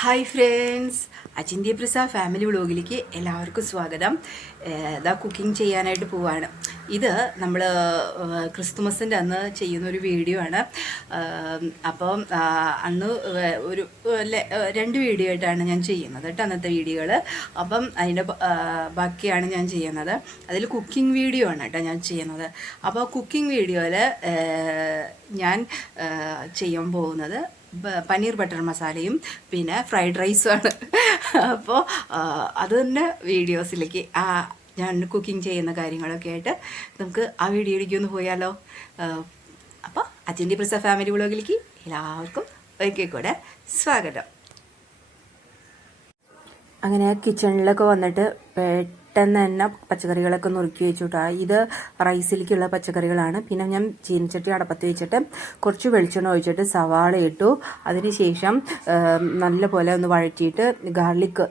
Hi friends, Achintya Prasad family വ്ളോഗിലേക്ക് എല്ലാവർക്കും സ്വാഗതം. ഇതാ കുക്കിംഗ് ചെയ്യാനായിട്ട് പോവാണ്. ഇത് നമ്മൾ ക്രിസ്തുമസിൻ്റെ അന്ന് ചെയ്യുന്നൊരു വീഡിയോ ആണ്. അപ്പം അന്ന് ഒരു 2 വീഡിയോ ആയിട്ടാണ് ഞാൻ ചെയ്യുന്നത് കേട്ടോ, അന്നത്തെ വീഡിയോകൾ. അപ്പം അതിൻ്റെ ബാക്കിയാണ് ഞാൻ ചെയ്യുന്നത്. അതിൽ കുക്കിംഗ് വീഡിയോ ആണ് കേട്ടോ ഞാൻ ചെയ്യുന്നത്. അപ്പോൾ കുക്കിംഗ് വീഡിയോയിൽ ഞാൻ ചെയ്യാൻ പോകുന്നത് പനീർ ബട്ടർ മസാലയും പിന്നെ ഫ്രൈഡ് റൈസുമാണ്. അപ്പോൾ അത് തന്നെ വീഡിയോസിലേക്ക് ഞാൻ കുക്കിംഗ് ചെയ്യുന്ന കാര്യങ്ങളൊക്കെ ആയിട്ട് നമുക്ക് ആ വീഡിയോയിലേക്ക് ഒന്ന് പോയാലോ. അപ്പോൾ അചിന്ത്യ പ്രസാദ് ഫാമിലി വ്ളോഗിലേക്ക് എല്ലാവർക്കും ഒരിക്കൽ കൂടെ സ്വാഗതം. അങ്ങനെ കിച്ചണിലൊക്കെ വന്നിട്ട് പെട്ടെന്ന് തന്നെ പച്ചക്കറികളൊക്കെ നുറുക്കി വെച്ചുട്ടാ. ഇത് റൈസിലേക്കുള്ള പച്ചക്കറികളാണ്. പിന്നെ ഞാൻ ചീനച്ചട്ടി അടപ്പത്ത് വെച്ചിട്ട് കുറച്ച് വെളിച്ചെണ്ണ ഒഴിച്ചിട്ട് സവാള ഇട്ടു. അതിനുശേഷം നല്ലപോലെ ഒന്ന് വഴറ്റിയിട്ട്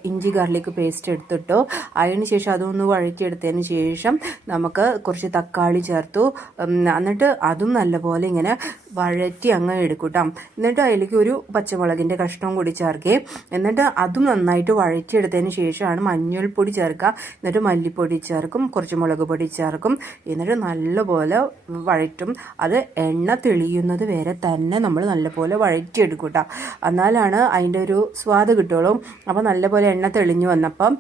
ഇഞ്ചി ഗാർലിക് പേസ്റ്റ് എടുത്തിട്ടു. അതിനുശേഷം അതൊന്ന് വഴറ്റിയെടുത്തതിന് ശേഷം നമുക്ക് കുറച്ച് തക്കാളി ചേർത്തു. എന്നിട്ട് അതും നല്ലപോലെ ഇങ്ങനെ വഴറ്റി അങ്ങ് എടുക്കൂട്ടോ. എന്നിട്ട് അതിലേക്ക് ഒരു പച്ചമുളകിൻ്റെ കഷ്ണവും കൂടി ചേർക്കുകയും എന്നിട്ട് അതും നന്നായിട്ട് വഴറ്റിയെടുത്തതിന് ശേഷമാണ് മഞ്ഞൾപ്പൊടി ചേർക്കുക. എന്നിട്ട് മല്ലിപ്പൊടി ചേർക്കും, കുറച്ച് മുളക് പൊടി ചേർക്കും. എന്നിട്ട് നല്ലപോലെ വഴറ്റും. അത് എണ്ണ തെളിയുന്നത് വരെ തന്നെ നമ്മൾ നല്ലപോലെ വഴറ്റിയെടുക്കും കേട്ടോ. എന്നാലാണ് അതിൻ്റെ ഒരു സ്വാദ് കിട്ടുള്ളൂ. അപ്പോൾ നല്ലപോലെ എണ്ണ തെളിഞ്ഞു വന്നപ്പം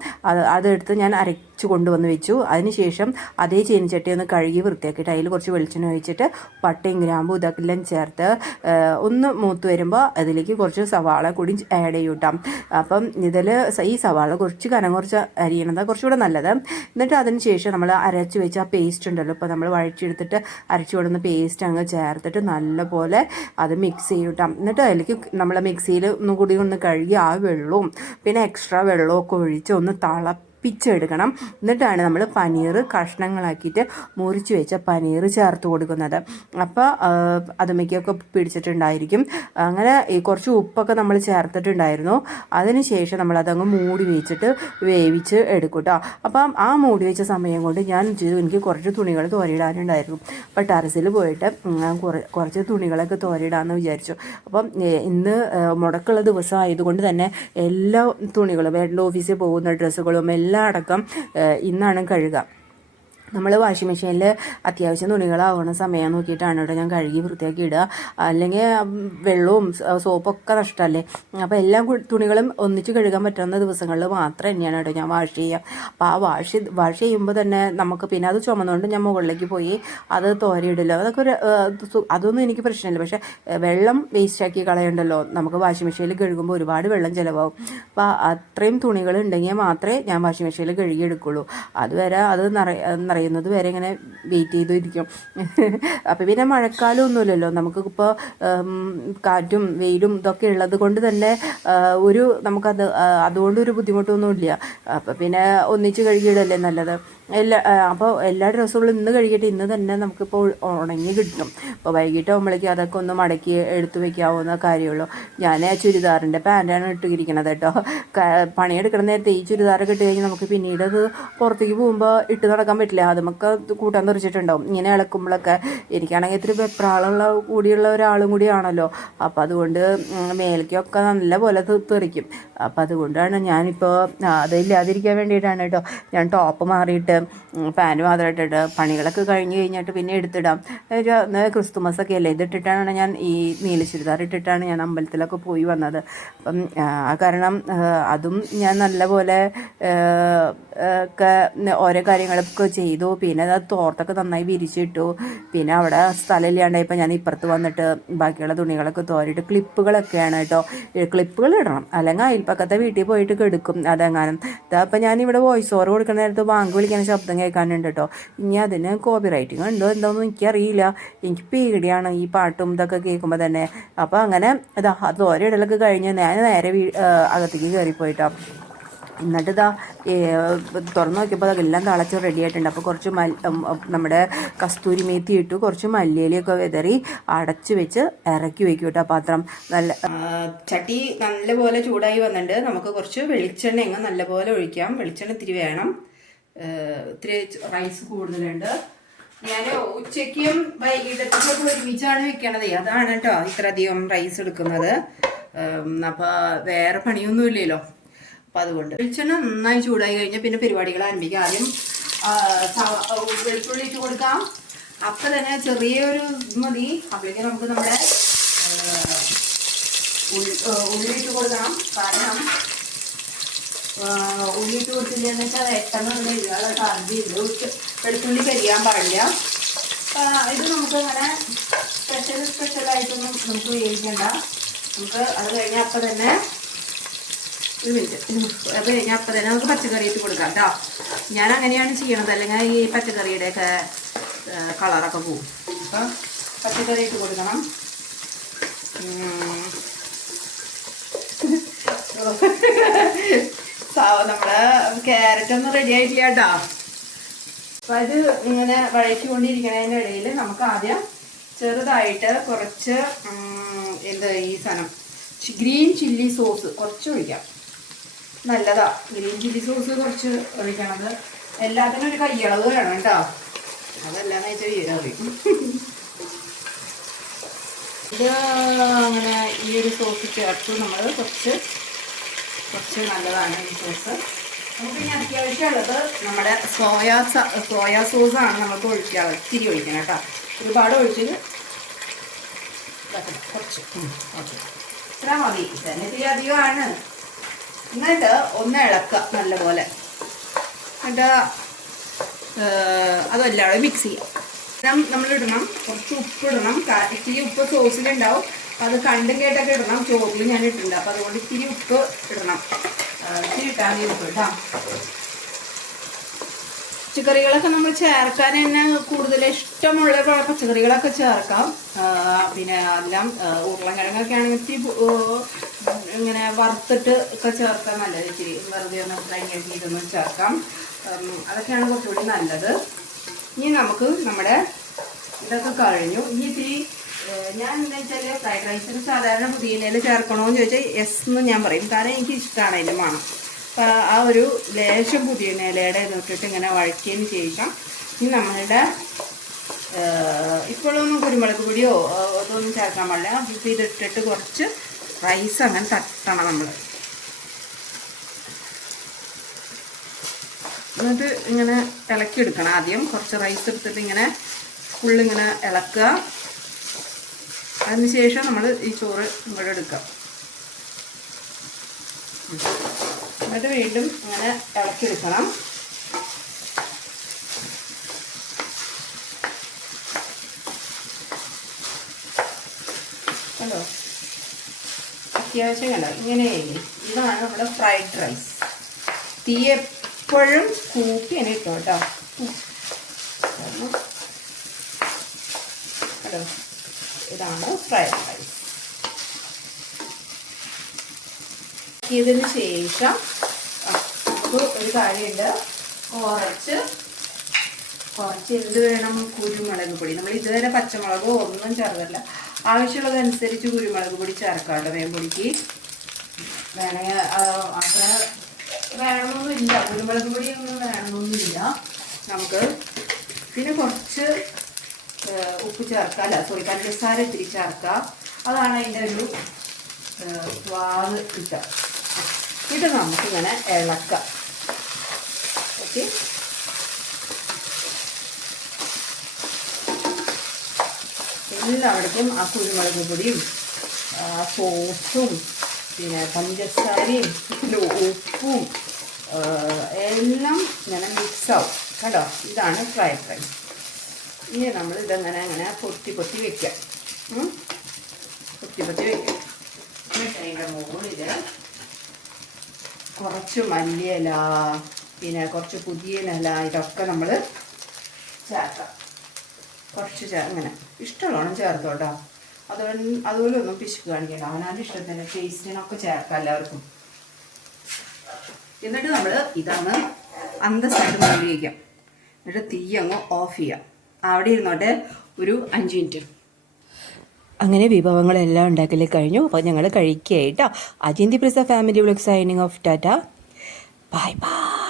അതെടുത്ത് ഞാൻ അരച്ച് കൊണ്ടുവന്ന് വെച്ചു. അതിനുശേഷം അതേ ചീനച്ചട്ടി ഒന്ന് കഴുകി വൃത്തിയാക്കിയിട്ട് അതിൽ കുറച്ച് വെളിച്ചെണ്ണ ഒഴിച്ചിട്ട് പട്ടയും ഗ്രാമ്പും ഇതെല്ലാം ചേർത്ത് ഒന്ന് മൂത്ത് വരുമ്പോൾ അതിലേക്ക് കുറച്ച് സവാള കൂടി ആഡ് ചെയ്യൂട്ടാം. അപ്പം ഇതിൽ ഈ സവാള കുറച്ച് കനം കുറച്ച് അരിയണത് കുറച്ചുകൂടെ നല്ലത്. എന്നിട്ട് അതിന് ശേഷം നമ്മൾ അരച്ച് വെച്ച ആ പേസ്റ്റ് ഉണ്ടല്ലോ, ഇപ്പോൾ നമ്മൾ വഴച്ചെടുത്തിട്ട് അരച്ചു കൊടുക്കുന്ന പേസ്റ്റ് അങ്ങ് ചേർത്തിട്ട് നല്ലപോലെ അത് മിക്സ് ചെയ്യൂട്ടാം. എന്നിട്ട് അതിലേക്ക് നമ്മൾ മിക്സിയിൽ ഒന്നും കൂടി ഒന്ന് കഴുകി ആ വെള്ളവും പിന്നെ എക്സ്ട്രാ വെള്ളമൊക്കെ ഒഴിച്ച് ഒന്ന് പിച്ചെടുക്കണം. എന്നിട്ടാണ് നമ്മൾ പനീർ കഷ്ണങ്ങളാക്കിയിട്ട് മുറിച്ച് വെച്ച പനീർ ചേർത്ത് കൊടുക്കുന്നത്. അപ്പോൾ അതുമ്മയ്ക്കൊക്കെ പിടിച്ചിട്ടുണ്ടായിരിക്കും. അങ്ങനെ കുറച്ച് ഉപ്പൊക്കെ നമ്മൾ ചേർത്തിട്ടുണ്ടായിരുന്നു. അതിന് ശേഷം നമ്മളതങ്ങ് മൂടി വെച്ചിട്ട് വേവിച്ച് എടുക്കും കേട്ടോ. അപ്പം ആ മൂടി വെച്ച സമയം കൊണ്ട് എനിക്ക് കുറച്ച് തുണികൾ തോരയിടാനുണ്ടായിരുന്നു. അപ്പോൾ ടെറസിൽ പോയിട്ട് കുറച്ച് തുണികളൊക്കെ തോരയിടാമെന്ന് വിചാരിച്ചു. അപ്പം ഇന്ന് മുടക്കുള്ള ദിവസം ആയതുകൊണ്ട് തന്നെ എല്ലാ തുണികളും ഓഫീസിൽ പോകുന്ന ഡ്രസ്സുകളും എല്ലാം അടക്കം ഇന്നാണ് കഴുകുക. നമ്മൾ വാഷിംഗ് മെഷീനിൽ അത്യാവശ്യം തുണികളാവുന്ന സമയം നോക്കിയിട്ടാണ് കേട്ടോ ഞാൻ കഴുകി വൃത്തിയാക്കി ഇടുക. അല്ലെങ്കിൽ വെള്ളവും സോപ്പൊക്കെ നഷ്ടമല്ലേ. അപ്പോൾ എല്ലാ തുണികളും ഒന്നിച്ച് കഴുകാൻ പറ്റുന്ന ദിവസങ്ങളിൽ മാത്രം തന്നെയാണ് കേട്ടോ ഞാൻ വാഷ് ചെയ്യുക. അപ്പോൾ ആ വാഷ് ചെയ്യുമ്പോൾ തന്നെ നമുക്ക് പിന്നെ അത് ചുമന്നുകൊണ്ട് ഞാൻ മുകളിലേക്ക് പോയി അത് തോരയിടില്ല. അതൊന്നും എനിക്ക് പ്രശ്നമില്ല. പക്ഷേ വെള്ളം വേസ്റ്റാക്കി കളയണ്ടല്ലോ. നമുക്ക് വാഷിംഗ് മെഷീനിൽ കഴുകുമ്പോൾ ഒരുപാട് വെള്ളം ചിലവാകും. അപ്പോൾ അത്രയും തുണികൾ ഉണ്ടെങ്കിൽ മാത്രമേ ഞാൻ വാഷിംഗ് മെഷീനിൽ കഴുകി എടുക്കുള്ളൂ. അതുവരെ അത് അറിയുന്നത് വരെ ഇങ്ങനെ വെയിറ്റ് ചെയ്തിരിക്കും. അപ്പോൾ പിന്നെ മഴക്കാലം ഒന്നുമില്ലല്ലോ. നമുക്കിപ്പോൾ കാറ്റും വെയിലും ഇതൊക്കെ ഉള്ളത് കൊണ്ട് തന്നെ അതുകൊണ്ടൊരു ബുദ്ധിമുട്ടൊന്നുമില്ല. അപ്പോൾ പിന്നെ ഒന്നിച്ച് കഴുകിയിടല്ലേ നല്ലത്. അപ്പോൾ എല്ലാ ഡ്രസ്സുകളും ഇന്ന് കഴുകിയിട്ട് ഇന്ന് തന്നെ നമുക്കിപ്പോൾ ഉണങ്ങി കിട്ടും. അപ്പോൾ വൈകിട്ട് ആകുമ്പോഴേക്കും അതൊക്കെ ഒന്ന് മടക്കി എടുത്തു വയ്ക്കാവുന്ന കാര്യമുള്ളൂ. ഞാൻ ചുരിദാറിൻ്റെ പാൻറ്റാണ് ഇട്ടിരിക്കണത് കേട്ടോ. പണിയെടുക്കണ നേരത്തെ ഈ ചുരിദാറൊക്കെ ഇട്ട് കഴിഞ്ഞാൽ നമുക്ക് പിന്നീട് അത് പുറത്തേക്ക് പോകുമ്പോൾ ഇട്ട് നടക്കാൻ പറ്റില്ല. അത് നമുക്ക് കൂട്ടാൻ തെറിച്ചിട്ടുണ്ടാവും ഇങ്ങനെ ഇളക്കുമ്പോഴൊക്കെ. എനിക്കാണെങ്കിൽ ഇത്തിരി കൂടിയുള്ള ഒരാളും കൂടിയാണല്ലോ. അപ്പോൾ അതുകൊണ്ട് മേലേക്കൊക്കെ നല്ല പോലെ തെറിക്കും. അപ്പോൾ അതുകൊണ്ടാണ് ഞാനിപ്പോൾ അതില്ലാതിരിക്കാൻ വേണ്ടിയിട്ടാണ് കേട്ടോ ഞാൻ ടോപ്പ് മാറിയിട്ട് പാൻറ്റ് മാത്രം ഇട്ടിട്ട് പണികളൊക്കെ കഴിഞ്ഞ് കഴിഞ്ഞിട്ട് പിന്നെ എടുത്തിടാം. ക്രിസ്തുമസൊക്കെ അല്ലേ, ഇതിട്ടിട്ടാണ് ഞാൻ ഈ നീല ചുരിദാർ ഇട്ടിട്ടാണ് ഞാൻ അമ്പലത്തിലൊക്കെ പോയി വന്നത്. അപ്പം ആ കാരണം അതും ഞാൻ നല്ലപോലെ ഒക്കെ ഓരോ കാര്യങ്ങളൊക്കെ ചെയ്തു. പിന്നെ അത് തോർത്തൊക്കെ നന്നായി വിരിച്ചിട്ടു. പിന്നെ അവിടെ സ്ഥലമില്ലാണ്ടായപ്പോൾ ഞാൻ ഇപ്പുറത്ത് വന്നിട്ട് ബാക്കിയുള്ള തുണികളൊക്കെ തോരിയിട്ട് ക്ലിപ്പുകളൊക്കെയാണ് കേട്ടോ. ക്ലിപ്പുകൾ ഇടണം, അല്ലെങ്കിൽ അയൽപ്പക്കത്തെ വീട്ടിൽ പോയിട്ട് കെടുക്കും അതെങ്ങാനും. അപ്പം ഞാനിവിടെ വോയിസ് ഓവർ കൊടുക്കുന്ന നേരത്ത് ബാങ്ക് വിളിക്കുന്ന ശബ്ദം കേൾക്കാനുണ്ട് കേട്ടോ. ഇനി അതിന് കോപ്പി റൈറ്റിംഗ് ഉണ്ടോ എന്താണെന്ന് എനിക്കറിയില്ല. എനിക്ക് പേടിയാണ് ഈ പാട്ടും ഇതൊക്കെ കേൾക്കുമ്പോൾ തന്നെ. അപ്പോൾ അങ്ങനെ അത് ഓരോയിടലൊക്കെ കഴിഞ്ഞ് ഞാൻ നേരെ അകത്തേക്ക് കയറിപ്പോയിട്ടോ. എന്നിട്ട് തുറന്നു നോക്കിയപ്പോൾ അതെല്ലാം തിളച്ച് റെഡി ആയിട്ടുണ്ട്. അപ്പോൾ കുറച്ച് നമ്മുടെ കസ്തൂരി മേത്തി ഇട്ടു, കുറച്ച് മല്ലിയിലൊക്കെ വിതറി അടച്ചു വെച്ച് ഇറക്കി വയ്ക്കും കേട്ടോ പാത്രം. ചട്ടി നല്ലപോലെ ചൂടായി വന്നിട്ടുണ്ട്. നമുക്ക് കുറച്ച് വെളിച്ചെണ്ണ നല്ലപോലെ ഒഴിക്കാം. വെളിച്ചെണ്ണ ഇത്തിരി വേണം. ഇത്തിരി റൈസ് കൂടുതലുണ്ട്. ഞാൻ ഉച്ചയ്ക്കും വൈകിട്ടത്തേക്കൊക്കെ ഒരുമിച്ചാണ് വെക്കണത്. അതാണ് കേട്ടോ ഇത്രയധികം റൈസ് എടുക്കുന്നത്. അപ്പോൾ വേറെ പണിയൊന്നുമില്ലല്ലോ. അപ്പം അതുകൊണ്ട് വെളിച്ചെണ്ണ നന്നായി ചൂടായി കഴിഞ്ഞാൽ പിന്നെ പരിപാടികൾ ആരംഭിക്കാം. ആദ്യം വെളുത്തുള്ളി ഇട്ട് കൊടുക്കാം. അപ്പം തന്നെ ചെറിയൊരു മതി. അപ്പോഴേക്കും നമുക്ക് നമ്മുടെ ഉള്ളി ഇട്ട് കൊടുക്കണം. കാരണം ഉള്ളി ഇട്ട് കൊടുത്തില്ലെന്ന് വെച്ചാൽ പെട്ടെന്ന് അങ്ങനെ ഇടാനുള്ള സാധ്യതയുണ്ട്. വെളുത്തുള്ളി കരിയാൻ പാടില്ല. ഇത് നമുക്ക് അങ്ങനെ സ്പെഷ്യലായിട്ടൊന്നും നമുക്ക് വേവിക്കണ്ട. നമുക്ക് അത് കഴിഞ്ഞാൽ അപ്പം തന്നെ ഒരു മിനിറ്റ് അത് കഴിഞ്ഞാൽ അപ്പം തന്നെ നമുക്ക് പച്ചക്കറി ഇട്ട് കൊടുക്കാം കേട്ടോ. ഞാൻ അങ്ങനെയാണ് ചെയ്യണത്, അല്ലെങ്കിൽ ഈ പച്ചക്കറിയുടെയൊക്കെ കളറൊക്കെ പോവും. അപ്പം പച്ചക്കറി ഇട്ട് കൊടുക്കണം. നമ്മുടെ ക്യാരറ്റൊന്നും റെഡി ആയിട്ടില്ല കേട്ടോ. അപ്പം അത് ഇങ്ങനെ വഴറ്റിക്കൊണ്ടിരിക്കണതിൻ്റെ ഇടയിൽ നമുക്ക് ആദ്യം ചെറുതായിട്ട് കുറച്ച് ഈ സാധനം ഗ്രീൻ ചില്ലി സോസ് കുറച്ച് ഒഴിക്കാം. നല്ലതാ ഗ്രീൻ ചില്ലി സോസ് കുറച്ച് ഒഴിക്കണത്. എല്ലാത്തിനും ഒരു കയ്യളവ് വേണം കേട്ടോ. അതല്ലാന്ന് വെച്ചാൽ അറിയും. ഇത് അങ്ങനെ ഈ ഒരു സോസ് ചേർത്ത് നമ്മൾ കുറച്ച് നല്ലതാണ് ഈ സോസ്. നമുക്ക് ഇനി അത്യാവശ്യമുള്ളത് നമ്മുടെ സോയാ സോസാണ് നമുക്ക് ഒഴിക്കാറ്. ഇത്തിരി ഒഴിക്കണം കേട്ടോ. ഒരുപാട് ഒഴിച്ചത് കുറച്ച് ഓക്കെ, ഇത്ര മതി. തന്നെ ഇത്തിരി അധികമാണ്. എന്നിട്ട് ഒന്ന് ഇളക്കുക നല്ലപോലെ. എന്നിട്ട് അതെല്ലാം മിക്സ് ചെയ്യാം. നമ്മളിടണം കുറച്ച് ഉപ്പിടണം. ഇത്തിരി ഉപ്പ് സോസിലുണ്ടാവും. അത് കണ്ടും കേട്ടൊക്കെ ഇടണം. ചോറിൽ ഞാൻ ഇട്ടിട്ടുണ്ട്. അപ്പം അതുകൊണ്ട് ഇത്തിരി ഉപ്പ് ഇടണം. ഇത്തിരി ഇട്ടാൽ മതി ഉപ്പ് കേട്ടോ. പച്ചക്കറികളൊക്കെ നമ്മൾ ചേർക്കാൻ തന്നെ കൂടുതൽ ഇഷ്ടമുള്ള പച്ചക്കറികളൊക്കെ ചേർക്കാം. പിന്നെ എല്ലാം ഉരുളക്കിഴങ്ങൊക്കെ ആണെങ്കിൽ ഇത്തിരി ഇങ്ങനെ വറുത്തിട്ട് ഒക്കെ ചേർക്കാൻ നല്ലത്. ഇത്തിരി വെറുതെ ഒന്ന് ഫ്രൈ ആക്കിയിട്ടൊന്നും ചേർക്കാം. അതൊക്കെയാണ് കുറച്ചുകൂടി നല്ലത്. ഇനി നമുക്ക് നമ്മുടെ ഇതൊക്കെ കഴിഞ്ഞു. ഇനി ഇത്തിരി ഞാൻ എന്താ വെച്ചാൽ ഫ്രൈഡ് റൈസിന് സാധാരണ പുതിയനയിൽ ചേർക്കണമെന്ന് ചോദിച്ചാൽ യെസ് എന്ന് ഞാൻ പറയും. കാരണം എനിക്ക് ഇഷ്ടമാണ് അതിൻ്റെ മണം. അപ്പോൾ ആ ഒരു ലേശം പുതിയനയിലയുടെ ഇട്ടിട്ട് ഇങ്ങനെ വഴറ്റിയതിന് ശേഷം ഇനി നമ്മളുടെ ഇപ്പോഴൊന്നും കുരുമുളക് പൊടിയോ അതൊന്നും ചേർക്കാൻ പാടില്ല. അപ്പോൾ ഇതിട്ടിട്ട് കുറച്ച് റൈസ് അങ്ങനെ തട്ടണം നമ്മൾ. എന്നിട്ട് ഇങ്ങനെ ഇളക്കിയെടുക്കണം. ആദ്യം കുറച്ച് റൈസ് എടുത്തിട്ട് ഇങ്ങനെ ഫുള്ളിങ്ങനെ ഇളക്കുക. അതിനുശേഷം നമ്മൾ ഈ ചോറ് ഇവിടെ എടുക്കാം. എന്നിട്ട് വീണ്ടും ഇങ്ങനെ ഇളക്കിയെടുക്കണം. കണ്ടോ, അത്യാവശ്യം കണ്ടോ ഇങ്ങനെയായി. ഇതാണ് നമ്മുടെ ഫ്രൈഡ് റൈസ്. തീ എപ്പോഴും കൂട്ടി തന്നെ ഇട്ടോ കേട്ടോ. കേട്ടോ, ഇതാണ് ഫ്രൈഡ് റൈസ്. ഇതിന് ശേഷം നമുക്ക് ഒരു കാര്യമുണ്ട്. കുറച്ച് എന്ത് വേണം? കുരുമുളക് പൊടി. നമ്മൾ ഇതുവരെ പച്ചമുളകോ ഒന്നും ചേർത്തില്ല. ആവശ്യമുള്ളതനുസരിച്ച് കുരുമുളക് പൊടി ചേർക്കാട്ടോ. വേമ്പൊടിക്ക് വേണമെങ്കിൽ അത്ര വേണമെന്നൊന്നുമില്ല. കുരുമുളക് പൊടി ഒന്നും വേണമെന്നൊന്നുമില്ല നമുക്ക്. പിന്നെ കുറച്ച് ഉപ്പ് ചേർക്കാം. പഞ്ചസാര ഇത്തിരി ചേർക്കാം. അതാണ് അതിൻ്റെ ഒരു സ്വാദ് കിട്ടുക. ഇത് നമുക്കിങ്ങനെ ഇളക്കാം. ഓക്കെ, എല്ലായിടത്തും ആ കുരുമുളക് പൊടിയും സോസും പിന്നെ പഞ്ചസാരയും ഉപ്പും എല്ലാം ഇങ്ങനെ മിക്സാവും. കേട്ടോ, ഇതാണ് ഫ്രൈഡ് റൈസ്. ഇനി നമ്മൾ ഇതങ്ങനെ അങ്ങനെ പൊത്തി വെക്കാം. പൊത്തി വെക്കാം. എന്നിട്ട് അതിൻ്റെ മുകളിൽ കുറച്ച് മല്ലിയില, പിന്നെ കുറച്ച് പുതിയനില, ഇതൊക്കെ നമ്മൾ ചേർക്കാം. കുറച്ച് ഇങ്ങനെ ഇഷ്ടമുള്ളതാണ് ചേർത്തോട്ടോ. അതുപോലെ ഒന്നും പിശുക്ക് കാണിക്കണ്ട. അവനാൻ്റെ ഇഷ്ടത്തിന് ടേസ്റ്റിനൊക്കെ ചേർക്കാം എല്ലാവർക്കും. എന്നിട്ട് നമ്മൾ ഇതങ്ങ് അന്തസ്സായിട്ട് മൂടി വയ്ക്കാം. എന്നിട്ട് തീ അങ്ങ് ഓഫ് ചെയ്യാം. അവിടെ ഇരുന്നോട്ടെ ഒരു 5 മിനിറ്റ്. അങ്ങനെ വിഭവങ്ങളെല്ലാം ഉണ്ടാക്കൽ കഴിഞ്ഞു. അപ്പോൾ ഞങ്ങൾ കഴിക്കുകയായിട്ടോ. അജിന്തി പ്രസ family vlog signing off. Tata, bye by.